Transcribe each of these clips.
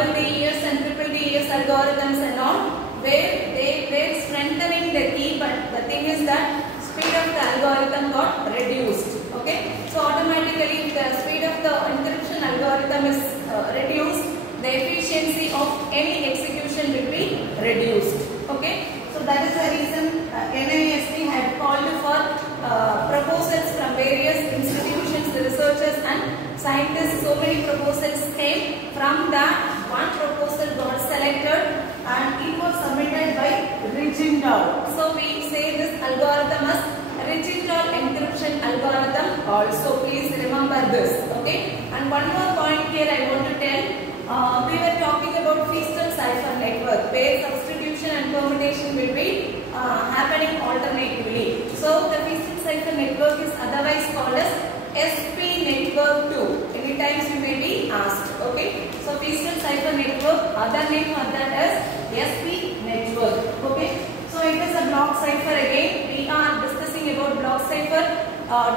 double DES and triple DES algorithms and all, where they're strengthening the key, but the thing is that speed of the algorithm got reduced. Okay, so automatically the speed of the encryption algorithm is reduced, the efficiency of any execution will be reduced. Okay, so that is the reason NIST had called for proposals from various institutions, the researchers and scientists. So many proposals came. From that, one proposal got selected and it was submitted by Rijindahl. So we say this algorithm as Rijindahl encryption algorithm also. Please remember this. Okay, and one more point here I want to tell. We were talking about Feastel cipher network, where substitution and permutation will be happening alternatively. So the Feastel cipher network is otherwise called as SP network 2. Many times you may be asked. Okay, so Feastel cipher network, other name for that is SP network. Okay, so it is a block cipher again. We are discussing about block cipher.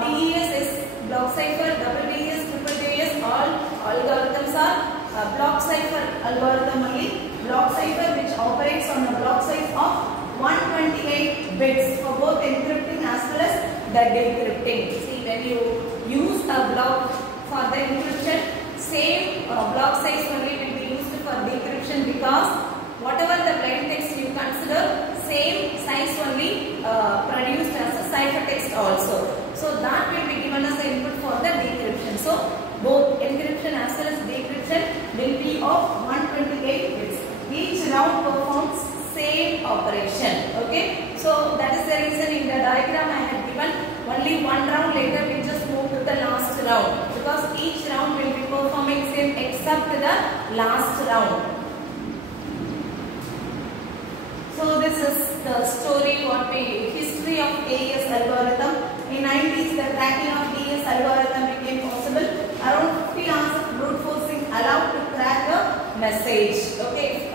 DES is block cipher, double DES, triple DES, all algorithms are block cipher algorithm only. Block cipher which operates on a block size of 128 bits for both encrypting as well as the decrypting. See, when you use a block for the encryption, same block size only will be used for decryption, because whatever the plain text you consider, same size only produced as a cipher text also. So that will be given as the input for the decryption. So both encryption as well as decryption will be of 128 bits. Each round performs same operation. Okay, so that is the reason in the diagram I have given only one round. Later we just move to the last round, because each round will be performing same except the last round. So this is the story, history of AES algorithm. In 90s, the cracking of DES algorithm became possible. Around 50 hours of brute forcing allowed to crack a message. Okay,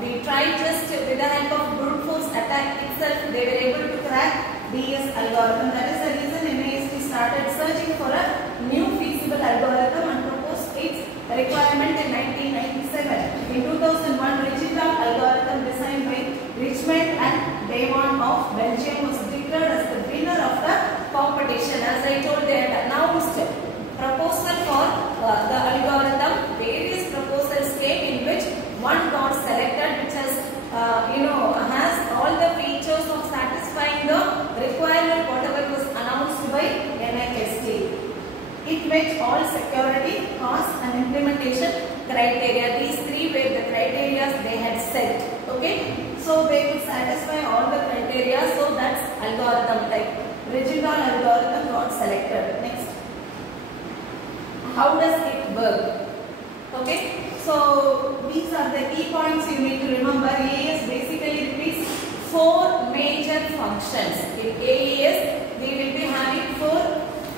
they tried just with the help of brute force attack itself, they were able to crack DES algorithm. That is the reason NIST started searching for a new feasible algorithm and proposed its requirement in 1997. In 2001, Rijindahl algorithm designed by Richmond and Devon of Belgium was declared as the winner of the competition. As I told, they had announced proposal for the algorithm. Various proposals came in which one got selected, which has has all the features of satisfying the requirement whatever was announced by NIST. It met all security, cost and implementation criteria. These three were the criteria they had set. Okay, so they will satisfy all the criteria. So that's algorithm type. Rijindahl algorithm got selected. Next, how does it work? Okay, so these are the key points you need to remember. AES basically repeats 4 major functions. In AES, we will be having 4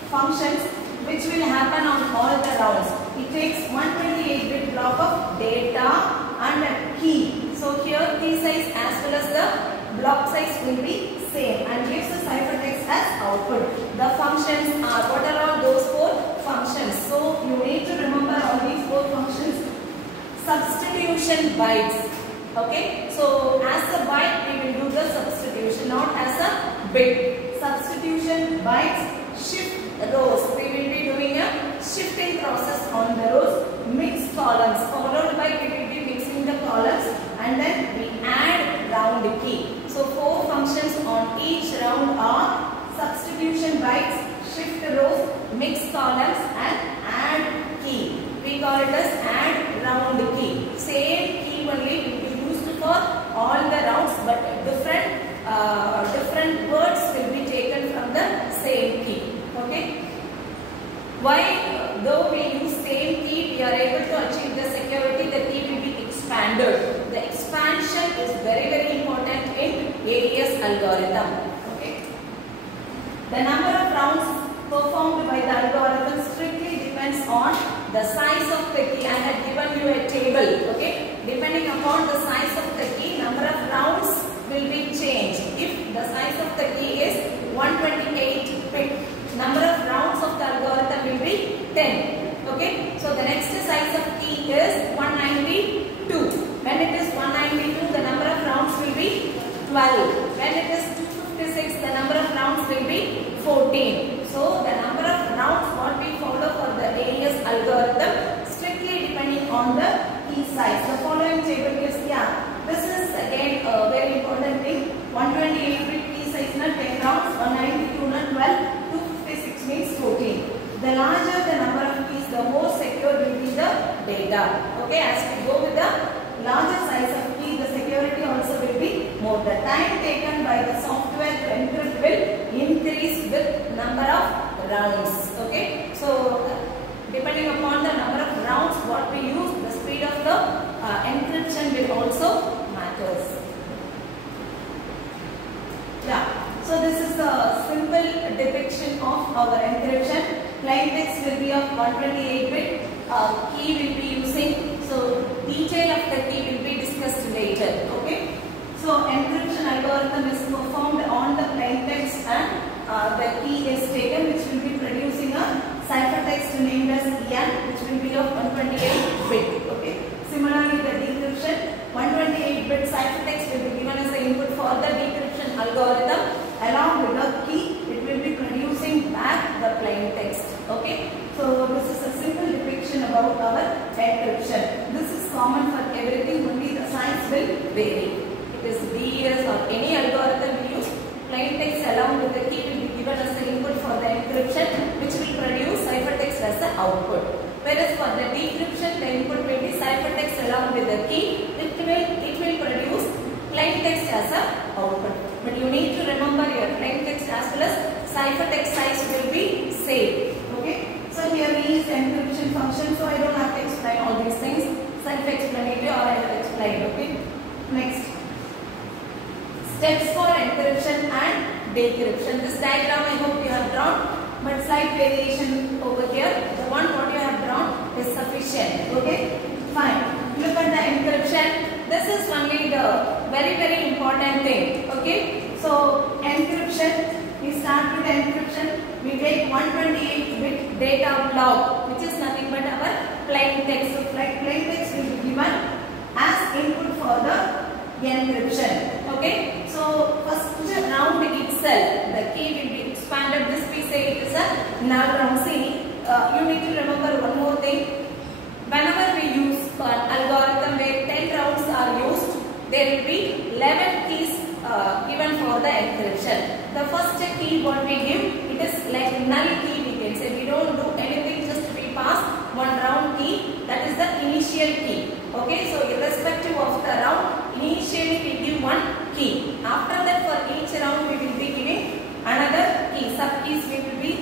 functions which will happen on all the rounds. It takes 128-bit block of data and a key. So here key size as well as the block size will be same and gives the ciphertext as output. The functions are, what are all those 4 functions? So you need to remember all these 4 functions. Substitution bytes. Okay, so as a byte we will do the substitution, not as a bit. Substitution bytes. Shift rows, we will be doing a shifting process on the rows. Mix columns, followed by we will be mixing the columns, and then we add round key. So 4 functions on each round are substitution bytes, shift rows, mix columns and add key. We call it as add round key. Same key only will be used for all the rounds, but different words will be taken from the same key. Okay, why though we use same key we are able to achieve the security, the key will be expanded. The expansion is very important in AES algorithm. Okay, the number of rounds performed by the algorithm strictly depends on the size of the key. I had given you a table. Okay, depending upon the size of the key, number of rounds will be changed. If the size of the key is 128 bit, number of rounds of the algorithm will be 10. Okay, so the next size of key is 190 larger the number of keys, the more secure will be the data. Okay, as we go with the larger size of key, the security also will be more. The time taken by the software to encrypt will increase with number of rounds. Okay, so depending upon the number of rounds what we use, the speed of the encryption will also matters. Yeah. So this is the simple depiction of our encryption. Plain text will be of 128-bit. Key will be using. So detail of the key will be discussed later. Okay. So encryption algorithm is performed on the plain text and the key is taken, which will be producing a ciphertext named as N, which will be of 128-bit. Okay. Similarly, the decryption 128-bit ciphertext will be given as the input for the decryption algorithm. Along with the key, it will be producing back the plain text. Okay. So this is a simple depiction about our encryption. This is common for everything. Only the signs will vary. It is DES or any algorithm we use. Plain text along with the key will be given as the input for the encryption, which will produce ciphertext as the output. Whereas for the decryption, the input will be ciphertext along with the key. It will produce plain text as a output. But you need to remember your plain text as well as ciphertext size will be same. Okay. So here is encryption function. So I don't have to explain all these things. Self-explanatory or I have explained. Okay. Next. Steps for encryption and decryption. This diagram I hope you have drawn, but slight variation over here. The one what you have drawn is sufficient. Okay. Fine. Look at the encryption. This is only the very important thing. Okay. So encryption. We start with encryption. We take 128-bit data block, which is nothing but our plain text. So plain text will be given as input for the encryption. Okay. So first round itself, the key will be expanded. This we say it is a null round. See, you need to remember one more thing. Whenever we use an algorithm where 10 rounds are used, there will be 11 keys given for the encryption. The first key what we give, it is like null key we can say. We don't do anything, just we pass one round key, that is the initial key. Okay, so irrespective of the round, initially we give one key. After that for each round we will be giving another key. Sub keys we will be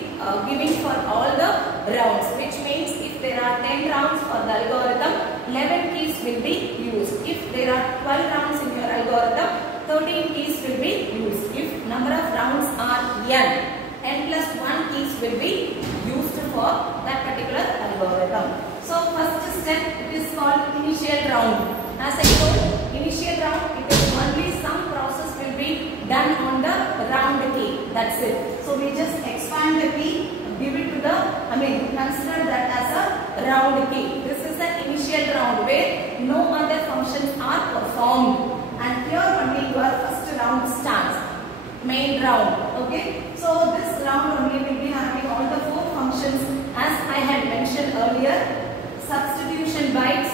giving for all the rounds, which means if there are 10 rounds for the algorithm, 11 keys will be used. If there are 12 rounds in your algorithm, 13 keys will be used. If number of rounds are n plus 1 keys will be used for that particular algorithm. So first step, it is called initial round. As I told, initial round, it is only some process will be done on the round key. That's it. So we just expand the key, give it to the, consider that as a round key. This is the initial round where no other functions are performed. And here only your first round starts. Main round. Okay. So this round only will be having all the 4 functions as I had mentioned earlier. Substitution bytes,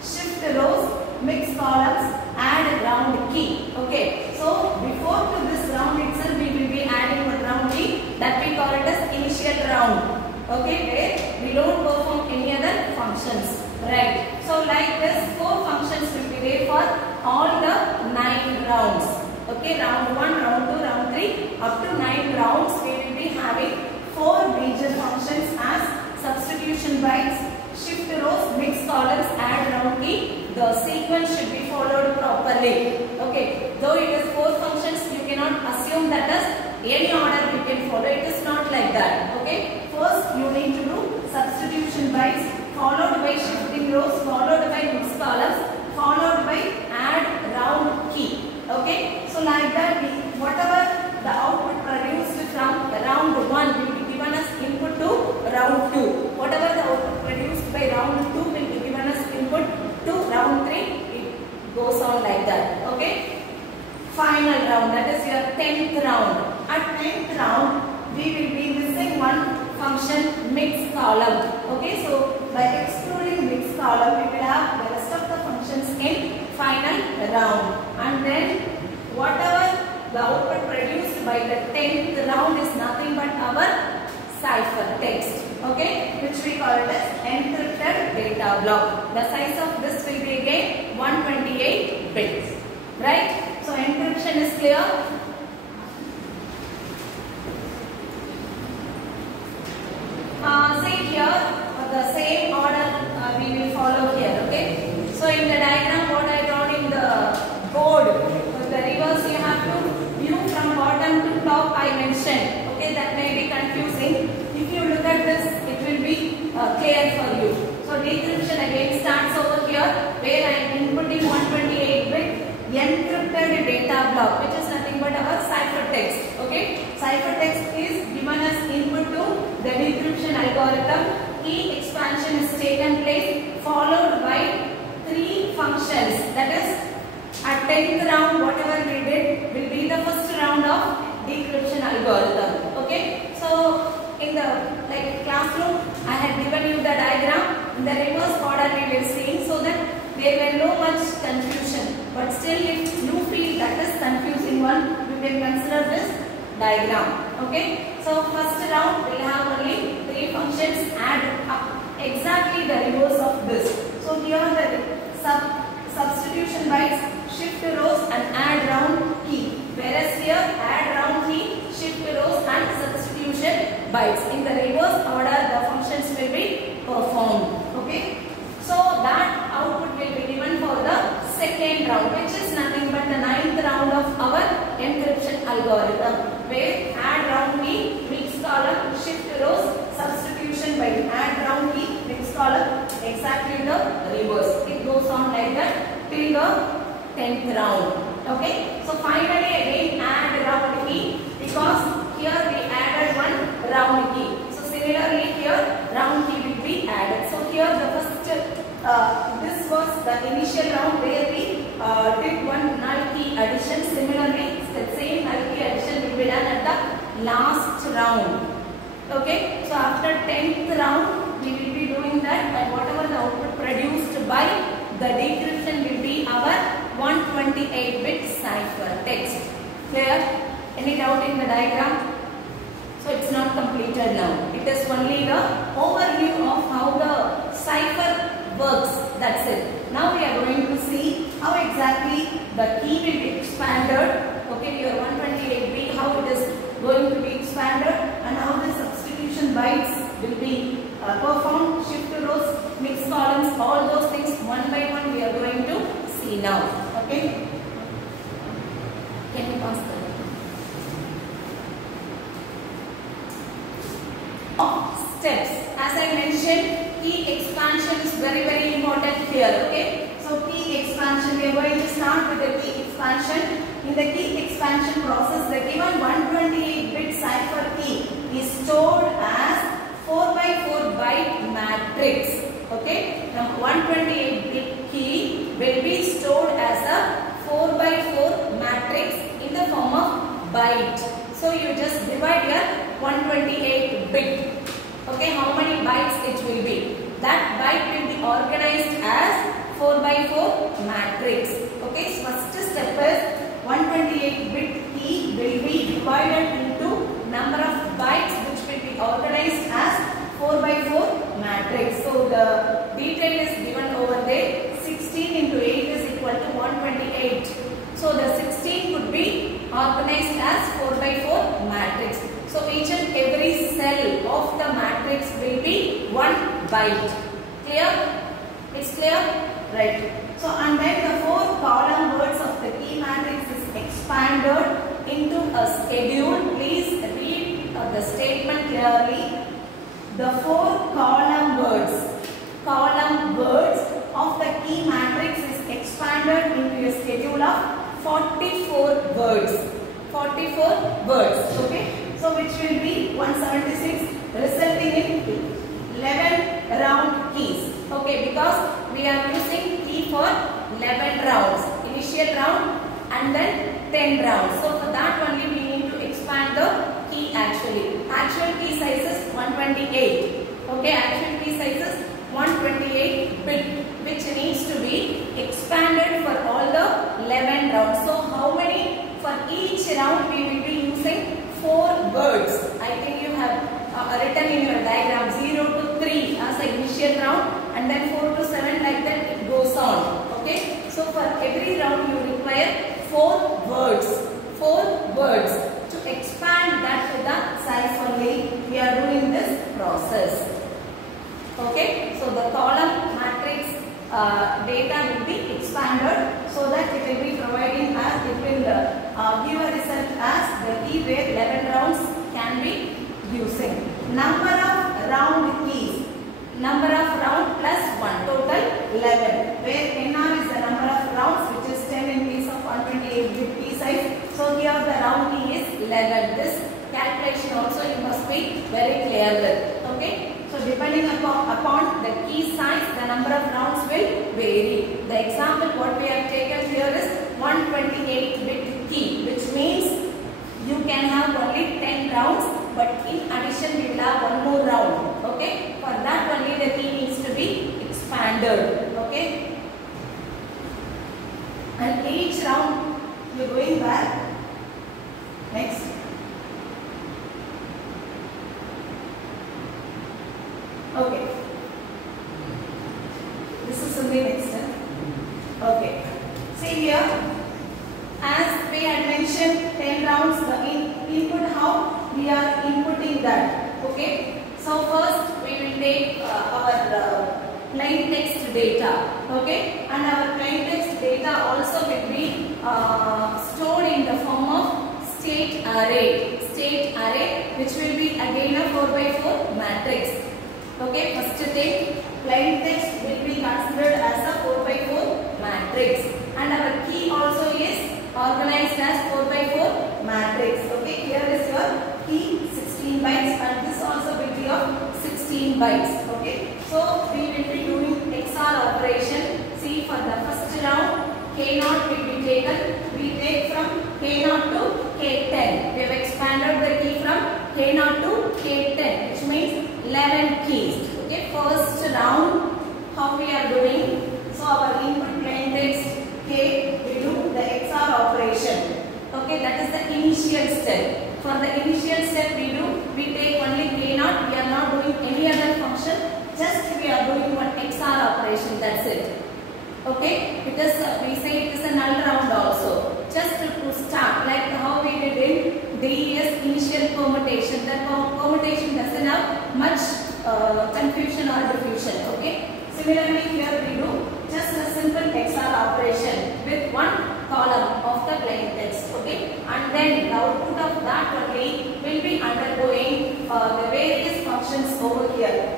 shift rows, mix columns, add round key. Okay. So before to this round itself we will be adding one round key that we call it as initial round. Okay. Where we don't perform any other functions. Right. So like this 4 functions will be there for all the 9 rounds. Okay. Round 1, round 2, round 3 up to 9 rounds we will be having 4 major functions as substitution bytes, shift rows, mix columns, add round key. The sequence should be followed properly. Okay. Though it is 4 functions, you cannot assume that as any order we can follow. It is not like that. Okay. First you need to do substitution bytes, followed by shifting rows, followed by mix columns, followed by add round key. Okay. So like that, whatever the output produced from round 1 will be given as input to round 2. Whatever the output produced by round 2 will be given as input to round 3. It goes on like that. Okay. Final round, that is your 10th round. At 10th round, we will be missing one function, mix column. Okay. So by excluding mix column, we will have the rest of the functions in final round. And then whatever the output produced by the 10th round is nothing but our ciphertext. okay, which we call it as encrypted data block. The size of this will be again 128 bits, right? So encryption is clear. See here, the same order we will follow here, okay? So in the diagram what I drawn in the board, the reverse you have to view from bottom to top I mentioned, okay? That may be confusing. If you look at this, it will be clear for you. So decryption again starts over here where I am inputting 128-bit encrypted data block, which is nothing but our ciphertext, okay? Ciphertext is given as input to the decryption algorithm. Key expansion is taken place followed by 3 functions. That is, at 10th round whatever we did will be the first round of decryption algorithm. Okay. So in the classroom I had given you the diagram in the reverse order we were seeing, so that there were no much confusion. But still, if you feel that is confusing one, you can consider this diagram. Okay. So first round we will have only 3 functions, add up exactly the reverse of this. So here the substitution bytes, shift rows and add round key. Whereas here add round key, shift rows and substitution bytes. In the reverse order the functions will be performed. Okay. So that output will be given for the second round, which is nothing but the 9th round of our encryption algorithm, where add round key, mixed column, shift rows, substitution byte, add round key, mixed column, exactly the reverse. It goes on like that till the 10th round. Okay. So finally again add round key, because here we added one round key. So similarly here round key will be added. So here the first this was the initial round where we did one null key addition. Similarly the same null key addition will be done at the last round. Okay. So after 10th round we will be doing that, and whatever the output produced by the decryption will be our 128-bit ciphertext. Clear? Any doubt in the diagram? So it's not completed now. It is only the overview of how the cipher works. That's it. Now we are going to see how exactly the key will be expanded. Okay, your 128-bit, how it is going to be expanded, and how the substitution bytes will be performed, shift rows, mixed columns, all those things one by one we are going to see now. Okay. Can you pass the steps? As I mentioned, key expansion is very important here. Okay. So key expansion, we are going to start with the key expansion. In the key expansion process, the given 128-bit cipher key is stored as 4x4 byte matrix. Okay. Now 128-bit key will be stored as a 4x4 matrix in the form of byte. So you just divide your 128-bit. Okay, how many bytes it will be? That byte will be organized as 4x4 matrix. Okay, so first step is 128-bit key will be divided into number of bytes which will be organized as 4x4 matrix. So the detail is given over there. 16 into 8 is equal to 128. So the 16 could be organized as 4x4 matrix. So each and every cell of the matrix will be 1 byte. Clear? It's clear? Right. So and then the 4 column words of the key matrix is expanded into a schedule. Please read the statement clearly. The 4 column words of the key matrix is expanded into a schedule of 44 words. 44 words. Okay. So which will be 176, resulting in 11 round keys. Okay, because we are using key for 11 rounds. Initial round and then 10 rounds. So for that only we need to expand the key actually. Actual key size is 128. Okay, actual key size is 128 bit, which needs to be expanded for all the 11 rounds. So how many? For each round we will be using 4 words. I think you have written in your diagram 0 process. Okay, so the column matrix data will be expanded so that it will be providing as it will give a result as the key where 11 rounds can be using. Number of round keys, number of round plus 1, total 11, where NR is the number of rounds which is 10 in case of 128 bit key size. So here the round key is 11. This calculation also you must be very clear with. Okay. So depending upon the key size, the number of rounds will vary. The example what we have taken here is 128 bit key, which means you can have only 10 rounds, but in addition we will have one more round. Okay, for that only the key needs to be expanded. Okay, and each round you are going back. Next. Okay, this is the next step. Okay, see here, as we had mentioned 10 rounds, the input, how we are inputting that. Okay, so first we will take our plain text data. Okay, and our plain text data also will be stored in the form of state array. State array, which will be again a 4x4 matrix. Okay, first thing, plain text will be considered as a 4x4 matrix, and our key also is organized as 4x4 matrix. Okay, here is your key 16 bytes, and this also will be of 16 bytes. Okay, so we will be doing XOR operation. See, for the first round, K0 will be taken. We take from K0 to K10. We have expanded the key from K0 to K10, which means 11 keys. Okay, first round, how we are doing? So our input plain text K, we do the XOR operation. Okay, that is the initial step. For the initial step we take only K0. We are not doing any other function. Just we are doing one XOR operation. That's it. Okay, because we say it is a null round also. Just to start, like how we did in DES initial permutation. That permutation doesn't have much confusion or diffusion. Okay. Similarly, here we do just a simple XOR operation with one column of the plain text. Okay, and then the output of that only will be undergoing the various functions over here.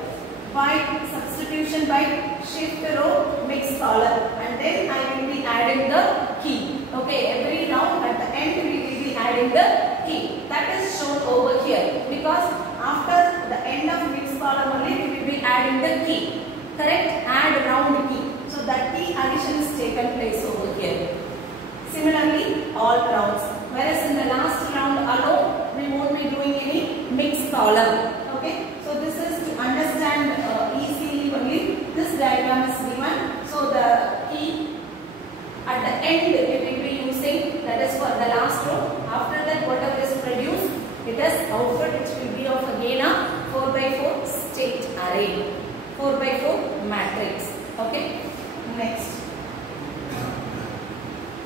By substitution by shift row mix column, and then I will be adding the key. Okay, every round at the end we will be adding the key. That is shown over here because after the end of mix column only we will be adding the key. Correct? Add round key. So that key addition is taken place over here. Similarly, all rounds. Whereas in the last round alone we won't be doing any mix column. Okay, so this is to understand easily only. This diagram is given. So the key at the end we will be using, that is for the last row. After that, whatever is produced, it is output, which will be of again a 4x4 state array, 4x4 matrix. Okay. Next,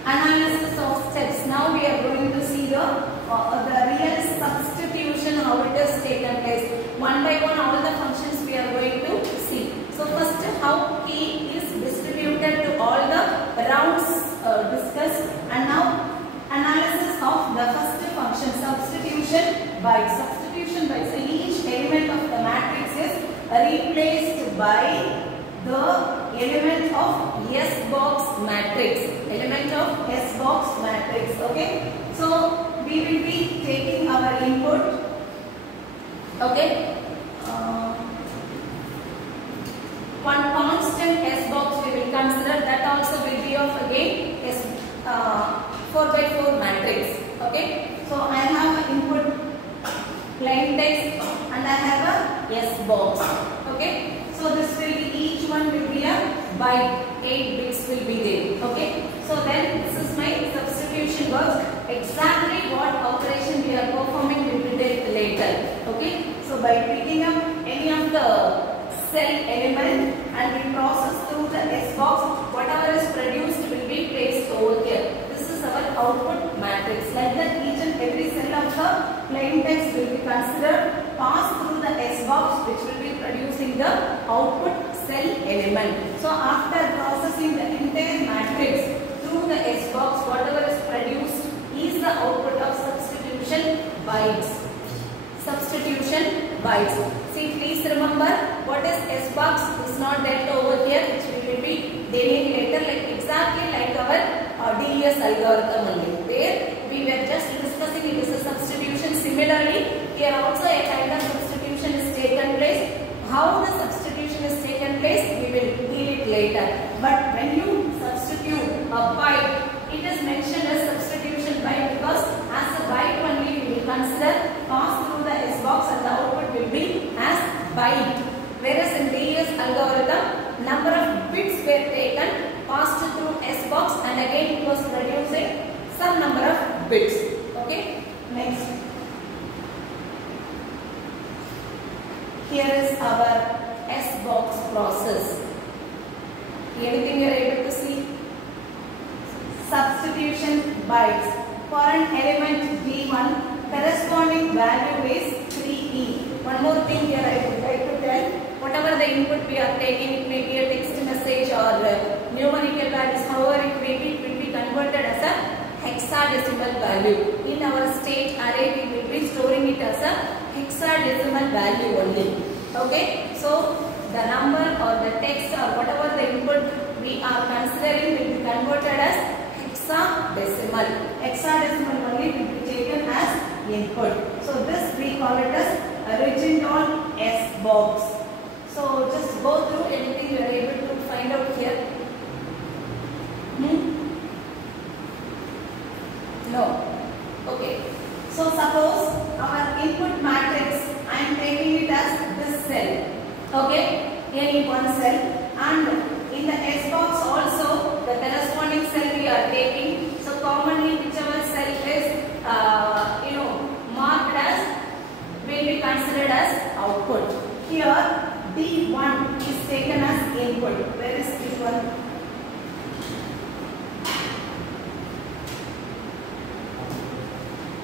analysis of steps. Now we are going to see the real substitution, how it is taken place. One by one, all the functions we are going to see. So first, how key is distributed to all the rounds discussed, and now analysis of the first function, substitution by. Substitution by, so each element of the matrix is replaced by the element of S box matrix. Element of S box matrix. Okay. So we will be taking our input. Okay. One constant S box we will consider, that also will be of again S 4x4 matrix. Okay. So I have an input plain text and I have a S box. Okay. So this will be, each one will be a byte, 8 bits will be there. Okay. So then this is my substitution works. Exactly what operation we are performing we will take later. Okay. So by picking up any of the cell element and we process through the S box, whatever is produced will be placed over here. This is our output matrix. Like that, each and every cell of the plain text will be considered, pass through the S box box which will be producing the output cell element. So after processing the entire matrix through the S box, whatever is produced is the output of substitution bytes. Substitution bytes. See, please remember what is S box is not that over here, which we will be dealing later, like exactly like our DES algorithm only. There we were just discussing it is a substitution. Similarly, here also a kind of substitution is taken place. How the substitution is taken place, we will deal it later. But when you substitute a byte, it is mentioned as substitution byte because as a byte only we will consider pass through the S box and the output will be as byte. Whereas in DES algorithm, number of bits were taken, passed through S box and again it was producing some number of bits. Okay. Next. Here is our S box process. Anything you are able to see? Substitution bytes. For an element D1, corresponding value is 3E. One more thing here I would like to tell. Whatever the input we are taking, it may be a text message or numerical values, however it may be, it will be converted as a hexadecimal value. In our state array, we will be storing it as a hexadecimal value only. Okay, so the number or the text or whatever the input we are considering will be converted as hexadecimal. Hexadecimal only will be taken as input. So this we call it as original S box. So just go through anything you are able to find out here. No. Okay. So suppose our input matrix, I am taking it as this cell. Okay. Any one cell, and in the S box also the corresponding cell we are taking. So commonly whichever cell is marked as will be considered as output. Here D1 is taken as input. Where is D1?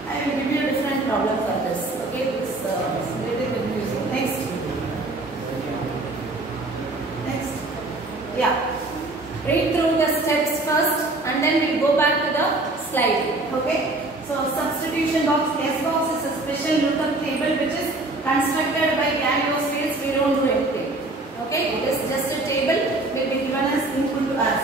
I will give you a different problem for this. Okay, this is little confusing. Next. Yeah. Read through the steps first and then we go back to the slide. Okay. So substitution box, S box is a special lookup table which is constructed by Galileo's fields. We don't do anything. Okay. It is just a table will be given as input to us.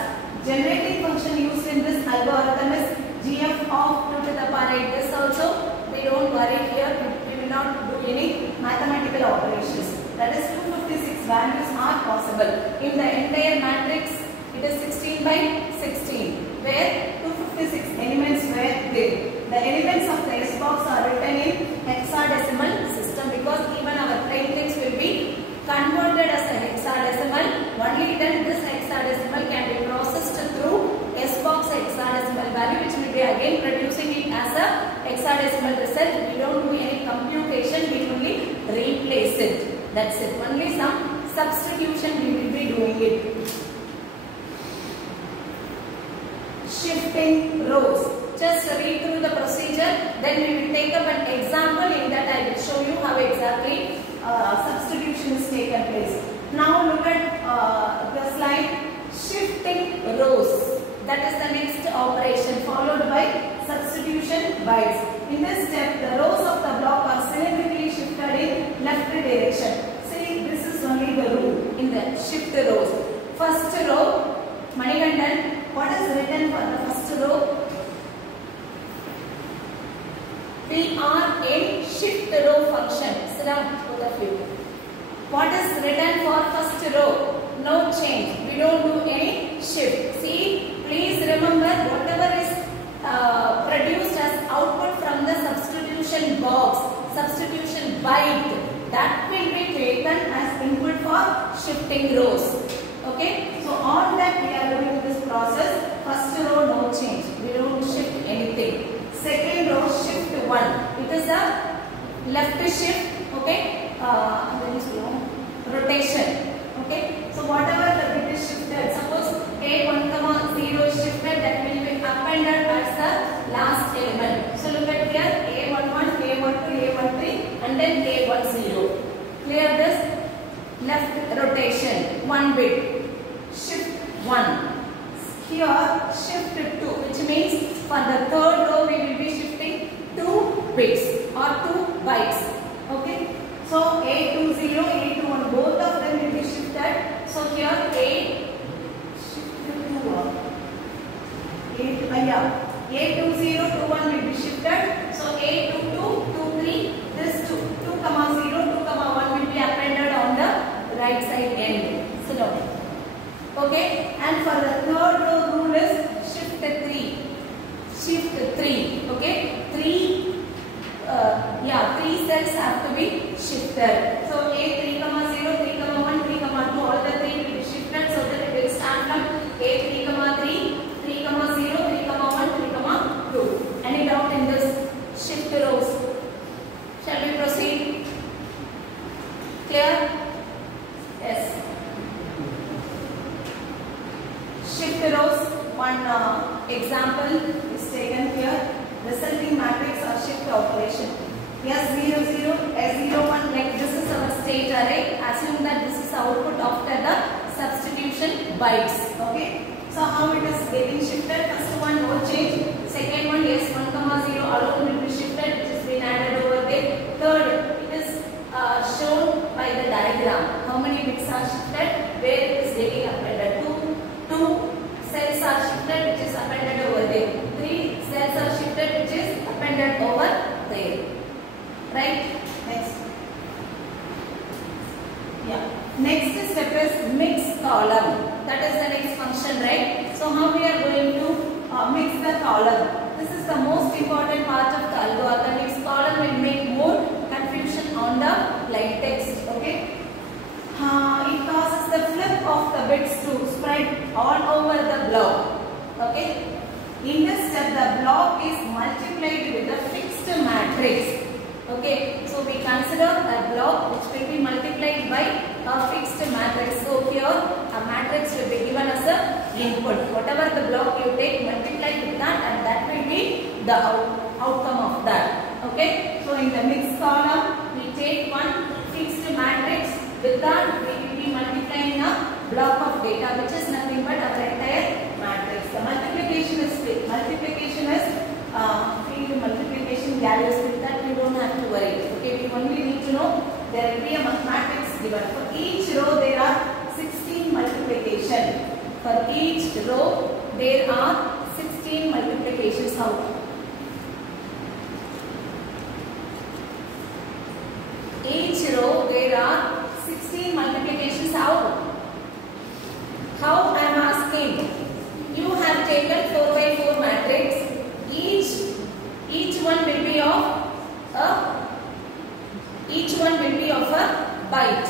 Generating function used in this algorithm is GF of 2 to the power 8. This also we don't worry here. We will not do any mathematical operations. That is 256 values are possible. In the entire matrix, it is 16 by 16, where 256 elements were there. The elements of the S box are written in hexadecimal system because even our plain text will be converted as a hexadecimal. Only then this hexadecimal can be processed through S box hexadecimal value, which will be again producing it as a hexadecimal result. We don't do any computation, we only replace it. That's it. Only some substitution we will be doing it. Shifting rows. Just read through the procedure. Then we will take up an example. In that I will show you how exactly substitution is taken place. Now look at the slide. Shifting rows. That is the next operation followed by substitution bytes. In this step, the rows of the block are cylindrically shifted in left direction. See, this is only the rule in the shift rows. First row, Manikandan, what is written for the first row? We are in shift row function. Sit down, both of you. What is written for first row? No change. We don't do any shift. See, please remember whatever is produced as output from the substitution box, substitution byte, that will be taken as input for shifting rows. Okay, so all that we are doing this process. First row, no change. We don't shift anything. Second row, shift 1. It is a left shift. Okay, rotation. Okay, so whatever the bit is shifted, suppose A1, 0 is shifted, that will be appended as the last element. So look at here, A11, A12, A13 and then A10. Clear this? operation, one bit, shift 1. Here shift 2, which means for the third row we will be shifting 2 bits or 2 bytes. Okay. So A20, A21, both of them will be shifted. So here A shifted to A20, 21 will be shifted. So A22, 23, this 2, 2, 0, 2, 1 will be appended on the right side end. So no. Okay, and for the third row rule is shift 3. Shift 3. Okay, 3 cells have to be shifted. So A3, 0, 3, 1, 3, 2, all the 3 will be shifted so that it will start from A3, 3, 3, 0, 3, 1, 3, 2. Any doubt in this shift rows? Shall we proceed? Clear? Yes. Shift rows, one example is taken here. Resulting matrix or shift operation. S00, S01, like this is our state array. Assume that this is output after the substitution bytes. Okay. So how it is getting shifted? First one no change. Second one S1, 0 alone will be shifted, which has been added over there. Third, it is shown by the diagram. How many bits are shifted? Where it is getting appended? 2 cells are shifted, which is appended over there. 3 cells are shifted, which is appended over there. Right? Next. Yeah. Next step is mix column. That is the next function, right? So how we are going to mix the column? This is the most important part of the algorithm. Mix column will make more confusion on the line text. Okay. It causes the flip of the bits to spread all over the block. Okay. In this step, the block is multiplied with a fixed matrix. Okay. So we consider a block which will be multiplied by a fixed matrix. So here a matrix will be given as a input. Whatever the block you take, multiply with that, and that will be the outcome of that. Okay. So in the mixed column, we take one fixed matrix. With that, we will be multiplying a block of data, which is nothing but our entire matrix. The multiplication is field multiplication values. With that, we don't have to worry. Okay, we only need to know there will be a matrix given. For each row, there are 16 multiplication. For each row, there are 16 multiplications out. Each row, there are 16 multiplications out. How I am asking? You have taken 4 by 4 matrix. Each one will be of a byte.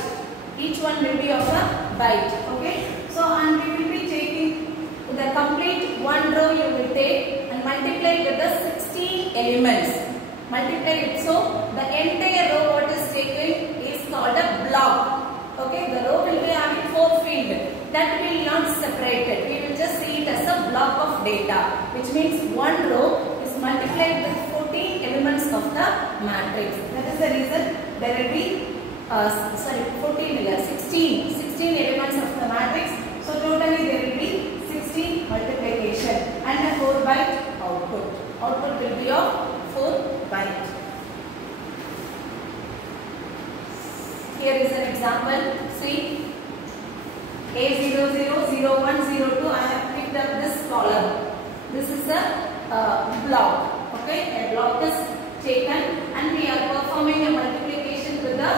Each one will be of a byte. Okay. So and we will be taking the complete one row. You will take and multiply with the 16 elements. Multiply it. So the entire row what is taken is called a block. Okay, the row will be having 4 fields. That will not separated. We will just see it as a block of data, which means one row is multiplied with 14 elements of the matrix. That is the reason there will be 16 elements of the matrix. So totally there will be 16 multiplication and a 4 byte output. Output will be of 4 byte. Here is an example. See, A00, 01, 02. I have picked up this column. This is a block. Okay, a block is taken, and we are performing a multiplication with the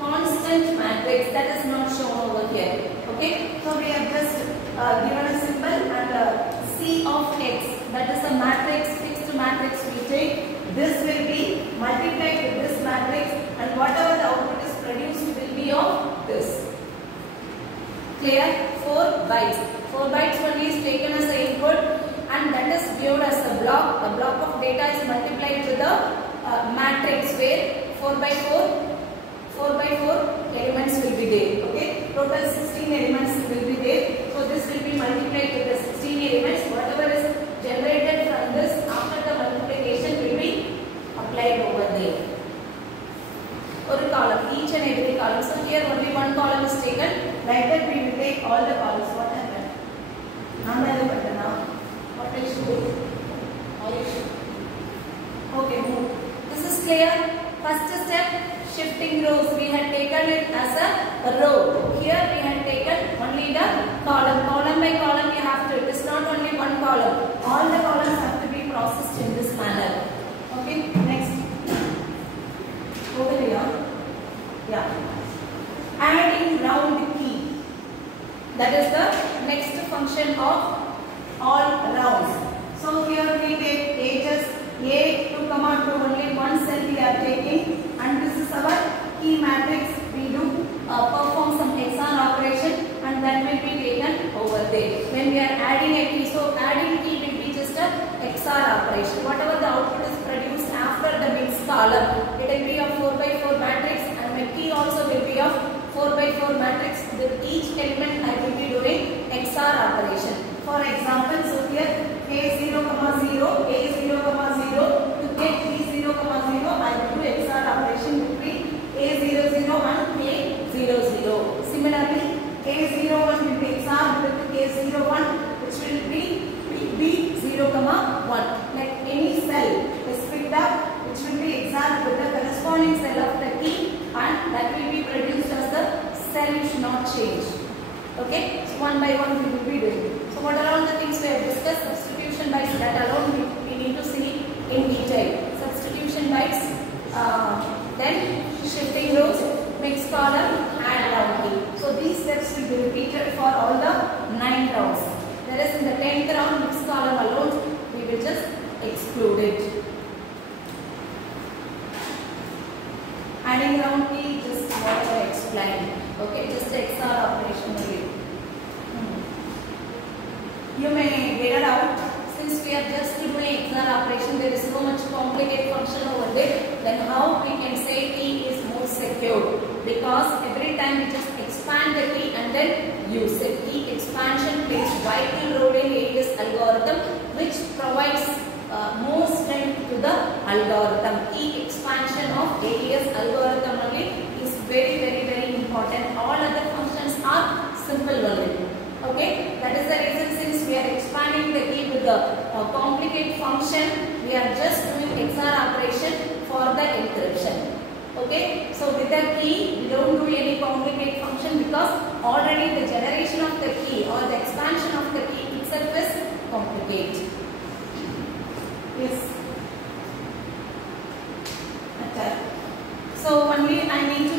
constant matrix that is not shown over here. Okay, so we have just given a symbol and C of X. That is a matrix, fixed matrix we take. This will be multiplied with this matrix, and whatever the output is produced will be of this. Clear? 4 bytes. 4 bytes only is taken as the input, and that is viewed as a block. A block of data is multiplied with the matrix where 4 by 4 elements will be there. Okay, total 16 elements will be there. So this will be multiplied with the 16 elements. Whatever is generated from this after the multiplication will be applied over there. Or a column, each and every column. So here only one column Like that we will take all the columns. What happened? What I should do? Okay, move. This is clear. First step, shifting rows. We had taken it as a row. Here we had taken only the column. Column by column you have to. It is not only one column. All the columns have to be processed in this manner. Okay, next. Over here. Yeah. Adding round key. That is the next function of all rounds. So here we take ages A to comma to only one cell we are taking, and this is our key matrix. We do perform some XOR operation and that will be taken over there. When we are adding a key, so adding key will be just a XOR operation. Whatever the output is produced after the mixed column, it will be a 4 by 4 matrix, and the key also will be of 4 by 4 matrix. With each element I will be doing XOR operation. For example, so here A0, 0, A0, 0 to get B0, 0, I will do XOR operation between A00 and A00. Similarly, A01 will be XOR with A01, which will be B0, 1. Like any cell is picked up, which will be XOR with the corresponding cell of the key, and that will be produced as the cell should not change. Okay, so one by one we will be doing. So what are all the things we have discussed? Substitution bytes, that alone we need to see in detail. Substitution bytes, then shifting rows, mixed column, add round key. So these steps will be repeated for all the 9 rounds. Whereas in the 10th round, mixed column alone, we will just exclude it. Adding round key, just what I explained. Okay, just XOR operation only. You may get it out. Since we are just doing XOR operation, there is so much complicated function over there. Then how we can say key is more secure? Because every time we just expand the key and then use it. Key expansion plays vital role in AES algorithm, which provides more strength to the algorithm. Key expansion of AES algorithm only is very important. All other functions are simple only. Okay, that is the reason, since we are expanding the key with the complicated function, we are just doing XOR operation for the encryption. Okay, so with the key we don't do any complicated function, because already the generation of the key or the expansion of the key itself is complicated. Yes. So only I need to